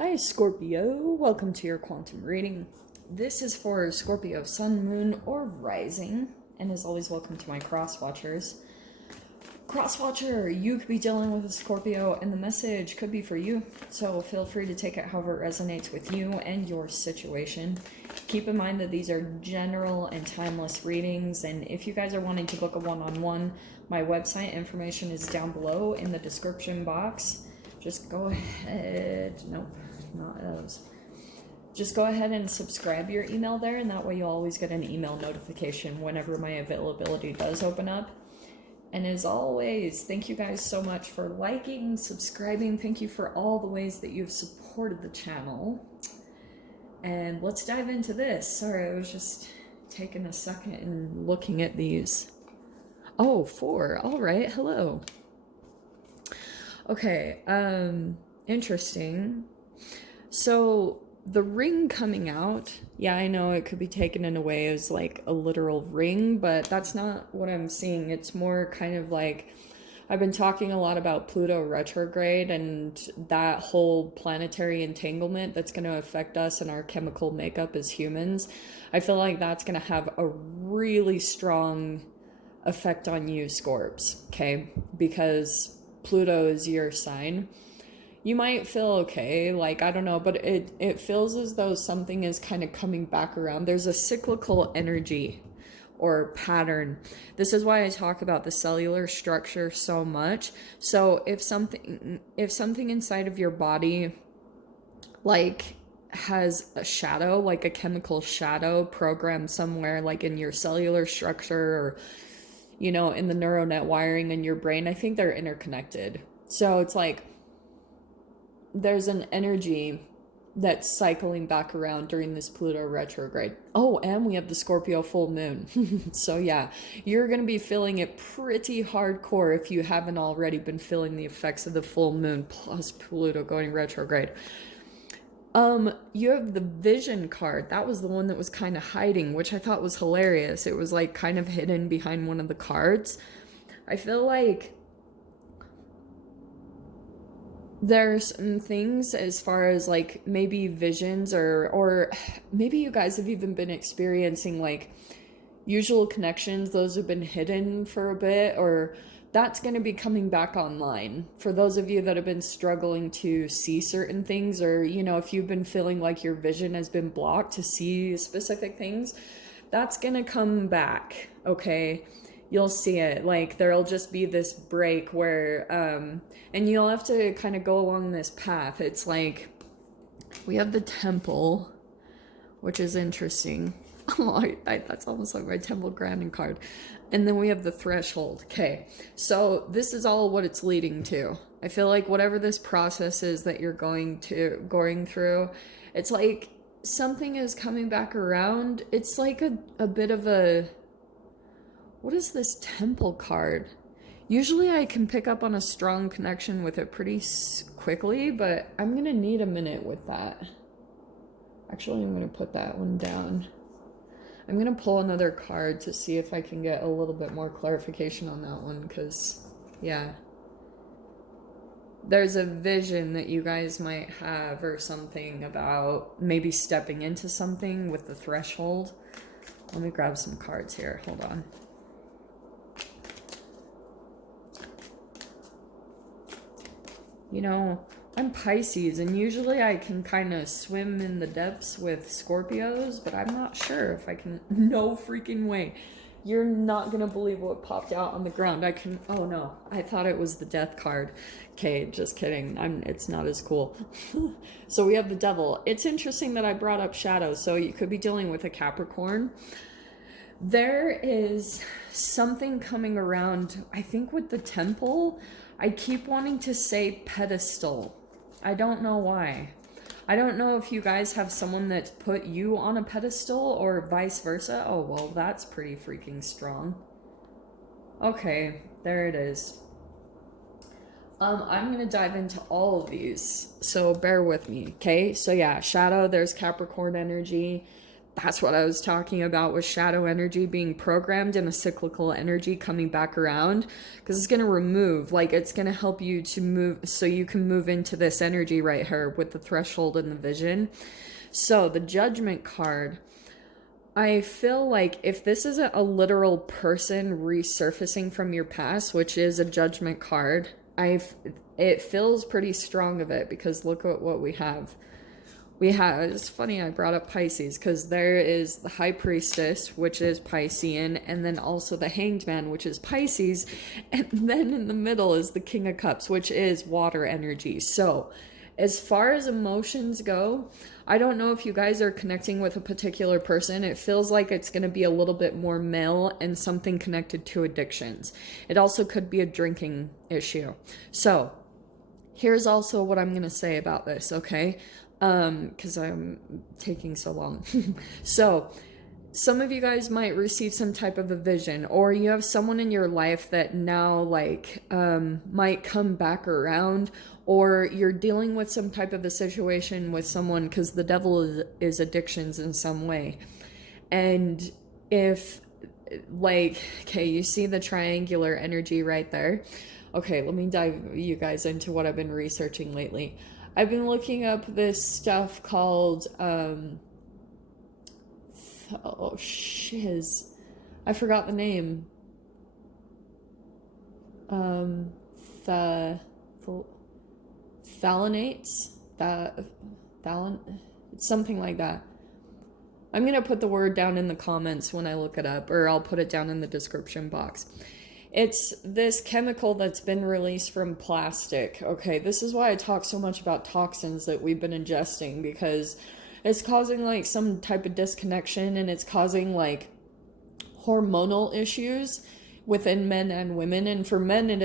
Hi Scorpio, welcome to your quantum reading. This is for Scorpio Sun, Moon, or Rising, and as always, welcome to my cross watchers. Cross watcher, you could be dealing with a Scorpio, and the message could be for you, so feel free to take it however it resonates with you and your situation. Keep in mind that these are general and timeless readings, and if you guys are wanting to book a one-on-one, my website information is down below in the description box. Just go ahead, nope, not those. Just go ahead and subscribe your email there, and that way you'll always get an email notification whenever my availability does open up. And as always, thank you guys so much for liking, subscribing. Thank you for all the ways that you've supported the channel. And let's dive into this. Sorry, I was just taking a second and looking at these. Oh, 4. All right, hello. Okay, interesting. So the ring coming out, yeah, I know it could be taken in a way as like a literal ring, but that's not what I'm seeing. It's more kind of like, I've been talking a lot about Pluto retrograde and that whole planetary entanglement that's going to affect us and our chemical makeup as humans. I feel like that's going to have a really strong effect on you, Scorps, okay? Because Pluto is your sign. You might feel okay, like, I don't know, but it feels as though something is kind of coming back around. There's a cyclical energy or pattern. This is why I talk about the cellular structure so much. So if something inside of your body like has a shadow, like a chemical shadow programmed somewhere like in your cellular structure or in the neural net wiring in your brain, I think they're interconnected. So it's like there's an energy that's cycling back around during this Pluto retrograde. Oh, and we have the Scorpio full moon. So yeah, you're going to be feeling it pretty hardcore if you haven't already been feeling the effects of the full moon plus Pluto going retrograde. You have the Vision card. That was the one that was kind of hiding, which I thought was hilarious. It was like kind of hidden behind one of the cards. I feel like there's some things as far as like maybe visions or maybe you guys have even been experiencing like usual connections. Those have been hidden for a bit, or that's going to be coming back online for those of you that have been struggling to see certain things, or if you've been feeling like your vision has been blocked to see specific things, that's going to come back. Okay, you'll see it. Like there'll just be this break where and you'll have to kind of go along this path. It's like we have the Temple, which is interesting. Oh, that's almost like my Temple Grandin card. And then we have the Threshold. Okay, so this is all what it's leading to. I feel like whatever this process is that you're going through, it's like something is coming back around. It's like a bit of a, what is this Temple card? Usually I can pick up on a strong connection with it pretty quickly, but I'm going to need a minute with that. Actually, I'm going to put that one down. I'm going to pull another card to see if I can get a little bit more clarification on that one, because, yeah. There's a vision that you guys might have or something about maybe stepping into something with the Threshold. Let me grab some cards here. Hold on. I'm Pisces, and usually I can kind of swim in the depths with Scorpios, but I'm not sure if I can. No freaking way. You're not going to believe what popped out on the ground. Oh no, I thought it was the Death card. Okay, just kidding. It's not as cool. So we have the Devil. It's interesting that I brought up Shadow, so you could be dealing with a Capricorn. There is something coming around, I think with the Temple. I keep wanting to say pedestal. I don't know why. I don't know if you guys have someone that's put you on a pedestal or vice versa. Oh, well, that's pretty freaking strong. Okay, there it is. I'm going to dive into all of these, so bear with me, okay? So yeah, Shadow, there's Capricorn energy. That's what I was talking about with shadow energy being programmed and a cyclical energy coming back around, because it's going to remove, like, it's going to help you to move so you can move into this energy right here with the threshold and the vision. So the Judgment card, I feel like if this isn't a literal person resurfacing from your past, which is a Judgment card, it feels pretty strong of it, because look at what we have. It's funny I brought up Pisces, because there is the High Priestess, which is Piscean, and then also the Hanged Man, which is Pisces, and then in the middle is the King of Cups, which is water energy. So as far as emotions go, I don't know if you guys are connecting with a particular person. It feels like it's going to be a little bit more male and something connected to addictions. It also could be a drinking issue. So here's also what I'm going to say about this, okay? Because I'm taking so long. So some of you guys might receive some type of a vision, or you have someone in your life that now like might come back around, or you're dealing with some type of a situation with someone, because the devil is addictions in some way. And if like, okay, you see the triangular energy right there. Okay, let me dive you guys into what I've been researching lately. I've been looking up this stuff called, oh shiz, I forgot the name. The Phthalanates, something like that. I'm gonna put the word down in the comments when I look it up, or I'll put it down in the description box. It's this chemical that's been released from plastic. Okay, this is why I talk so much about toxins that we've been ingesting, because it's causing like some type of disconnection, and it's causing like hormonal issues within men and women. And for men, it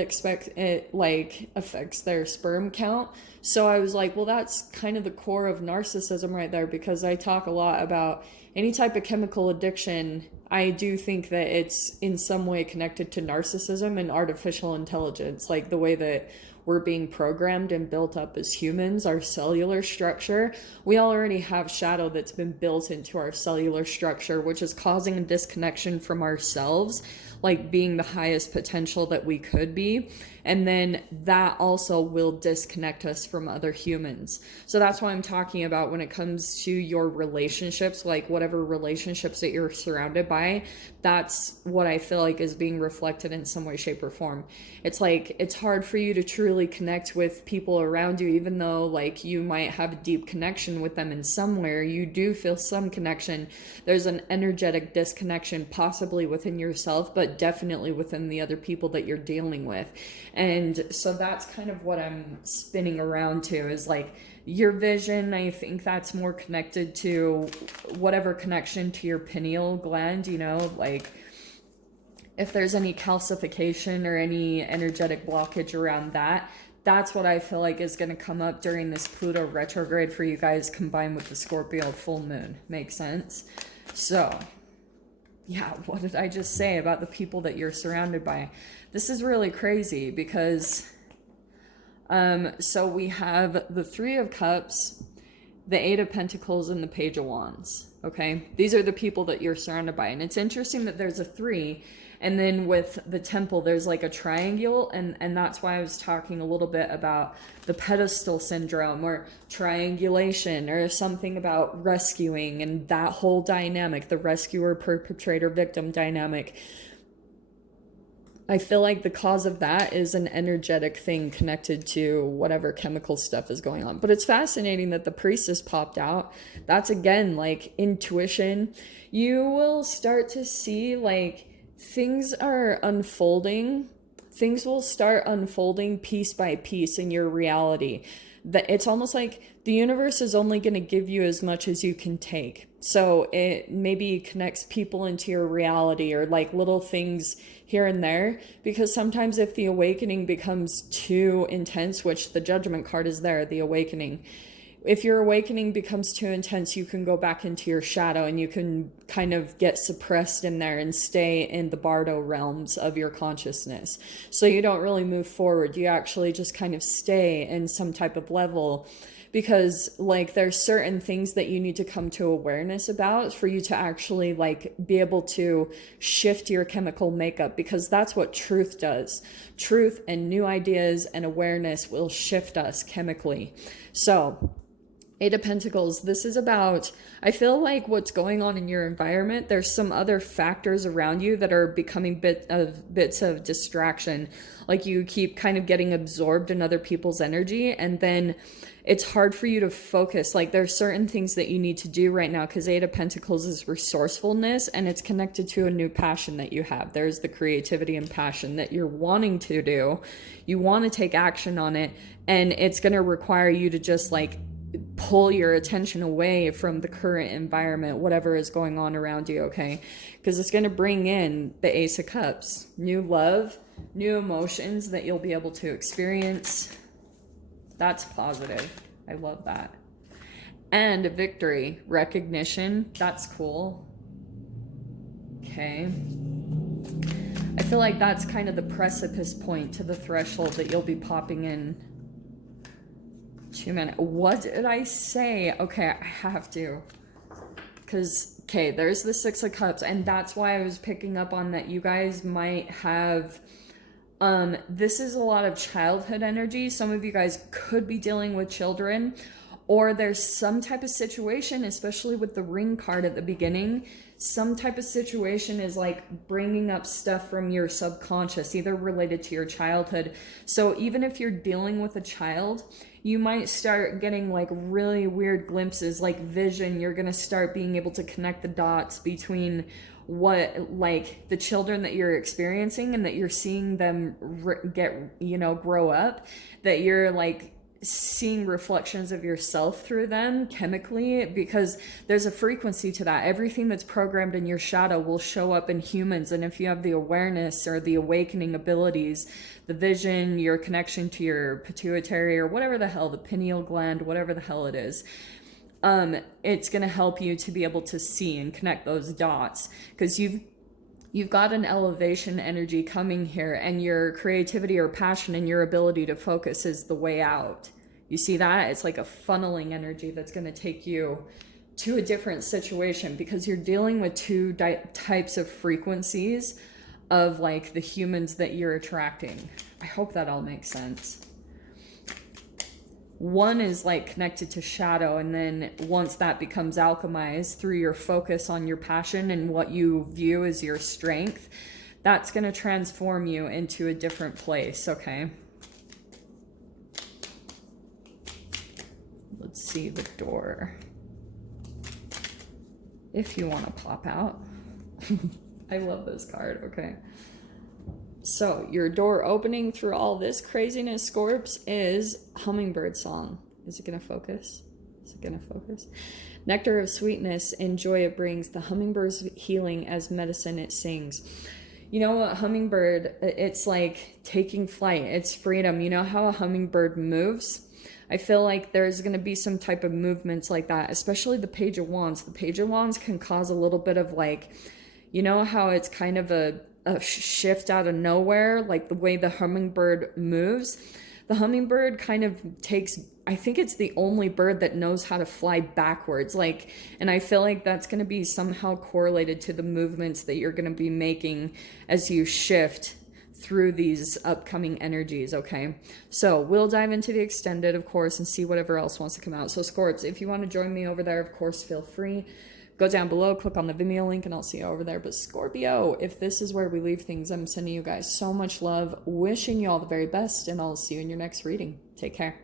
affects their sperm count. So I was like, well, that's kind of the core of narcissism right there, because I talk a lot about any type of chemical addiction. I do think that it's in some way connected to narcissism and artificial intelligence, like the way that we're being programmed and built up as humans, our cellular structure. We already have shadow that's been built into our cellular structure, which is causing a disconnection from ourselves, like being the highest potential that we could be. And then that also will disconnect us from other humans. So that's why I'm talking about when it comes to your relationships, like whatever relationships that you're surrounded by, that's what I feel like is being reflected in some way, shape, or form. It's like, it's hard for you to truly connect with people around you, even though like you might have a deep connection with them in somewhere. You do feel some connection. There's an energetic disconnection, possibly within yourself, but definitely within the other people that you're dealing with. And so that's kind of what I'm spinning around to, is like your vision. I think that's more connected to whatever connection to your pineal gland, you know, like if there's any calcification or any energetic blockage around that. That's what I feel like is going to come up during this Pluto retrograde for you guys, combined with the Scorpio full moon. Makes sense? So yeah, what did I just say about the people that you're surrounded by? This is really crazy, because so we have the Three of Cups, the Eight of Pentacles, and the Page of Wands. Okay, these are the people that you're surrounded by. And it's interesting that there's a three, and then with the Temple there's like a triangle, and that's why I was talking a little bit about the pedestal syndrome or triangulation, or something about rescuing and that whole dynamic, the rescuer perpetrator victim dynamic. I feel like the cause of that is an energetic thing connected to whatever chemical stuff is going on. But it's fascinating that the Priestess popped out. That's again like intuition. You will start to see like things are unfolding. Things will start unfolding piece by piece in your reality. That it's almost like the universe is only going to give you as much as you can take. So it maybe connects people into your reality, or like little things here and there, because sometimes if the awakening becomes too intense, which the Judgment card is there, the awakening, if your awakening becomes too intense, you can go back into your shadow, and you can kind of get suppressed in there and stay in the Bardo realms of your consciousness. So you don't really move forward. You actually just kind of stay in some type of level, because like there's certain things that you need to come to awareness about for you to actually like be able to shift your chemical makeup, because that's what truth does. Truth and new ideas and awareness will shift us chemically. So Eight of Pentacles, this is about, I feel like what's going on in your environment, there's some other factors around you that are becoming bits of distraction. Like you keep kind of getting absorbed in other people's energy, and then it's hard for you to focus. Like there's certain things that you need to do right now, because Eight of Pentacles is resourcefulness, and it's connected to a new passion that you have. There's the creativity and passion that you're wanting to do. You want to take action on it, and it's going to require you to just like pull your attention away from the current environment, whatever is going on around you, okay? Because it's going to bring in the Ace of Cups, new love, new emotions that you'll be able to experience. That's positive. I love that. And victory, recognition. That's cool. Okay. I feel like that's kind of the precipice point to the threshold that you'll be popping in. 2 minutes. What did I say? Okay, I have to. Because, okay, there's the Six of Cups, and that's why I was picking up on that you guys might have, this is a lot of childhood energy. Some of you guys could be dealing with children, or there's some type of situation, especially with the Ring card at the beginning, some type of situation is like bringing up stuff from your subconscious, either related to your childhood. So even if you're dealing with a child, you might start getting like really weird glimpses, like vision. You're going to start being able to connect the dots between what, like the children that you're experiencing and that you're seeing them get, you know, grow up, that you're like seeing reflections of yourself through them chemically, because there's a frequency to that. Everything that's programmed in your shadow will show up in humans, and if you have the awareness or the awakening abilities, the vision, your connection to your pituitary or whatever the hell, the pineal gland, whatever the hell it is, it's going to help you to be able to see and connect those dots, because you've got an elevation energy coming here, and your creativity or passion and your ability to focus is the way out. You see that? It's like a funneling energy that's going to take you to a different situation, because you're dealing with two types of frequencies of like the humans that you're attracting. I hope that all makes sense. One is like connected to shadow, and then once that becomes alchemized through your focus on your passion and what you view as your strength, that's going to transform you into a different place, okay? Let's see the door. If you want to pop out. I love this card, okay? So your door opening through all this craziness, Scorps, is Hummingbird Song. Is it going to focus? Is it going to focus? Nectar of sweetness and joy it brings, the hummingbird's healing as medicine it sings. You know what, hummingbird, it's like taking flight. It's freedom. You know how a hummingbird moves? I feel like there's going to be some type of movements like that, especially the Page of Wands. The Page of Wands can cause a little bit of like, you know how it's kind of a shift out of nowhere, like the way the hummingbird moves. The hummingbird kind of takes, I think it's the only bird that knows how to fly backwards, like, and I feel like that's going to be somehow correlated to the movements that you're going to be making as you shift through these upcoming energies, okay? So we'll dive into the extended, of course, and see whatever else wants to come out. So Scorps, if you want to join me over there, of course, feel free. Go down below, click on the Vimeo link, and I'll see you over there. But Scorpio, if this is where we leave things, I'm sending you guys so much love, wishing you all the very best, and I'll see you in your next reading. Take care.